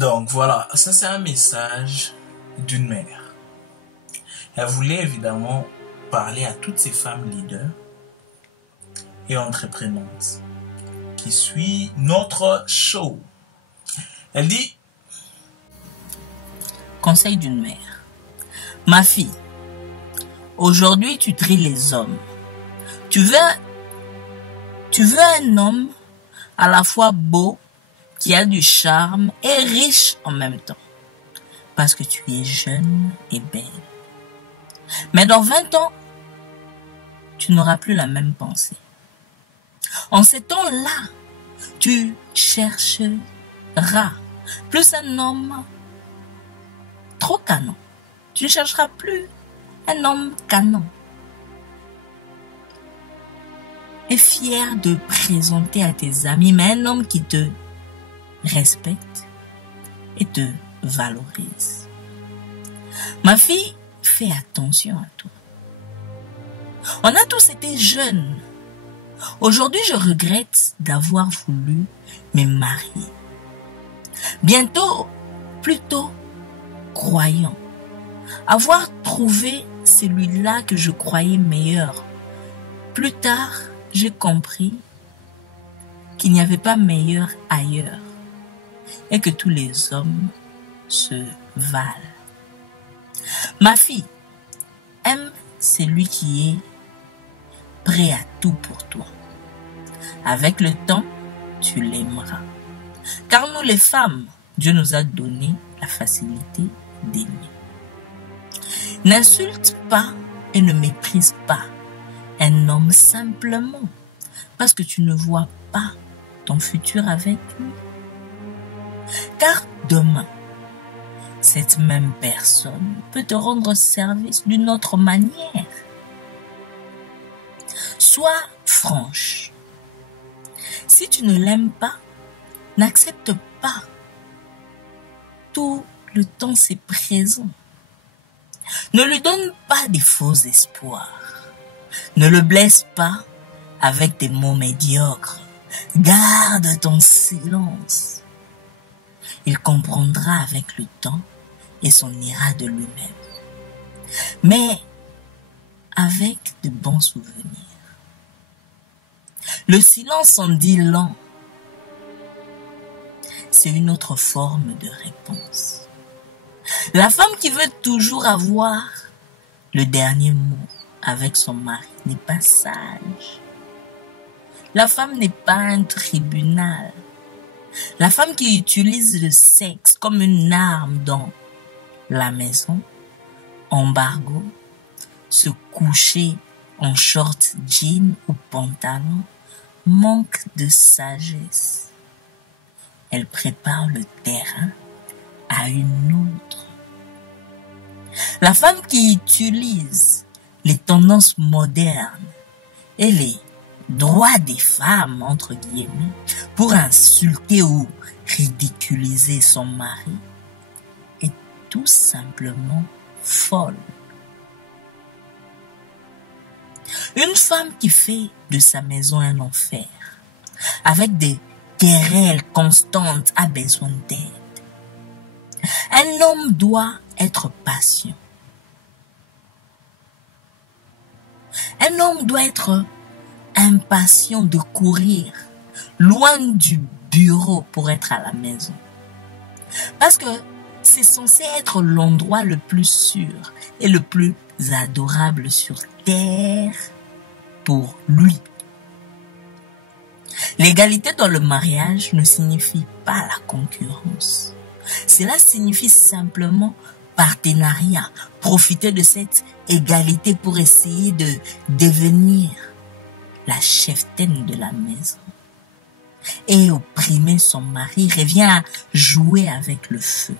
Donc voilà, ça c'est un message d'une mère. Elle voulait évidemment parler à toutes ces femmes leaders et entreprenantes qui suivent notre show. Elle dit: conseil d'une mère. Ma fille, aujourd'hui tu tries les hommes. Tu veux un homme à la fois beau, qui a du charme et riche en même temps. Parce que tu es jeune et belle. Mais dans 20 ans, tu n'auras plus la même pensée. En ces temps-là, tu chercheras plus un homme trop canon. Tu ne chercheras plus un homme canon. Et fier de présenter à tes amis, mais un homme qui te respecte et te valorise. Ma fille, fais attention à toi. On a tous été jeunes. Aujourd'hui, je regrette d'avoir voulu me marier. Bientôt, plutôt croyant. Avoir trouvé celui-là que je croyais meilleur. Plus tard, j'ai compris qu'il n'y avait pas meilleur ailleurs et que tous les hommes se valent. Ma fille, aime celui qui est prêt à tout pour toi. Avec le temps, tu l'aimeras. Car nous les femmes, Dieu nous a donné la facilité d'aimer. N'insulte pas et ne méprise pas un homme simplement parce que tu ne vois pas ton futur avec lui. Car demain, cette même personne peut te rendre service d'une autre manière. Sois franche. Si tu ne l'aimes pas, n'accepte pas. Tout le temps, c'est présent. Ne lui donne pas des faux espoirs. Ne le blesse pas avec des mots médiocres. Garde ton silence. Il comprendra avec le temps et s'en ira de lui-même. Mais avec de bons souvenirs. Le silence en dit long. C'est une autre forme de réponse. La femme qui veut toujours avoir le dernier mot avec son mari n'est pas sage. La femme n'est pas un tribunal. La femme qui utilise le sexe comme une arme dans la maison, embargo, se coucher en short jean ou pantalon, manque de sagesse. Elle prépare le terrain à une autre. La femme qui utilise les tendances modernes et les droits des femmes, entre guillemets, pour insulter ou ridiculiser son mari est tout simplement folle. Une femme qui fait de sa maison un enfer, avec des querelles constantes, a besoin d'aide. Un homme doit être patient. Un homme doit être impatient de courir loin du bureau pour être à la maison. Parce que c'est censé être l'endroit le plus sûr et le plus adorable sur terre pour lui. L'égalité dans le mariage ne signifie pas la concurrence. Cela signifie simplement partenariat, profiter de cette égalité pour essayer de devenir la cheftaine de la maison. Et opprimer son mari revient à jouer avec le feu.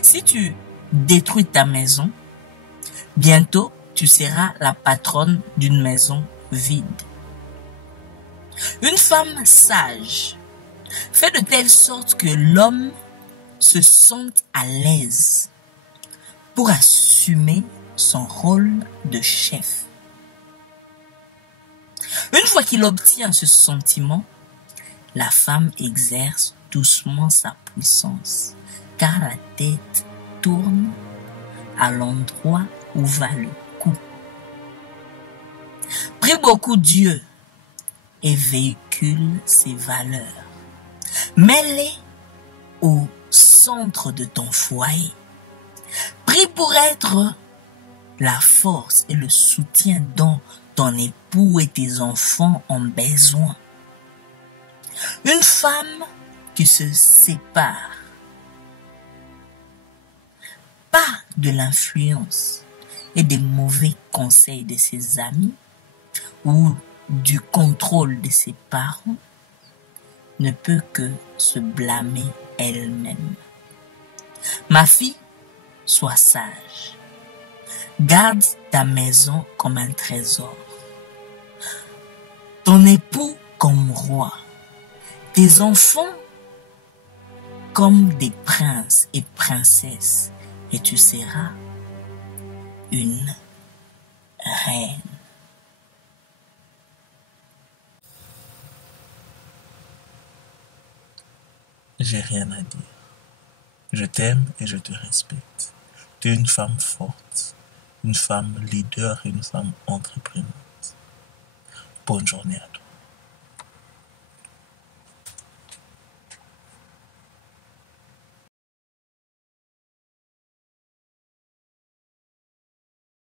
Si tu détruis ta maison, bientôt tu seras la patronne d'une maison vide. Une femme sage fait de telle sorte que l'homme se sente à l'aise pour assumer son rôle de chef. Une fois qu'il obtient ce sentiment, la femme exerce doucement sa puissance, car la tête tourne à l'endroit où va le coup. Prie beaucoup Dieu et véhicule ses valeurs. Mets-les au centre de ton foyer. Prie pour être la force et le soutien dont ton époux et tes enfants ont besoin. Une femme qui se sépare, pas de l'influence et des mauvais conseils de ses amis ou du contrôle de ses parents, ne peut que se blâmer elle-même. Ma fille, sois sage. Garde ta maison comme un trésor. Ton époux comme roi. Tes enfants comme des princes et princesses. Et tu seras une reine. J'ai rien à dire. Je t'aime et je te respecte. Tu es une femme forte, une femme leader et une femme entreprenante. Bonne journée à toi.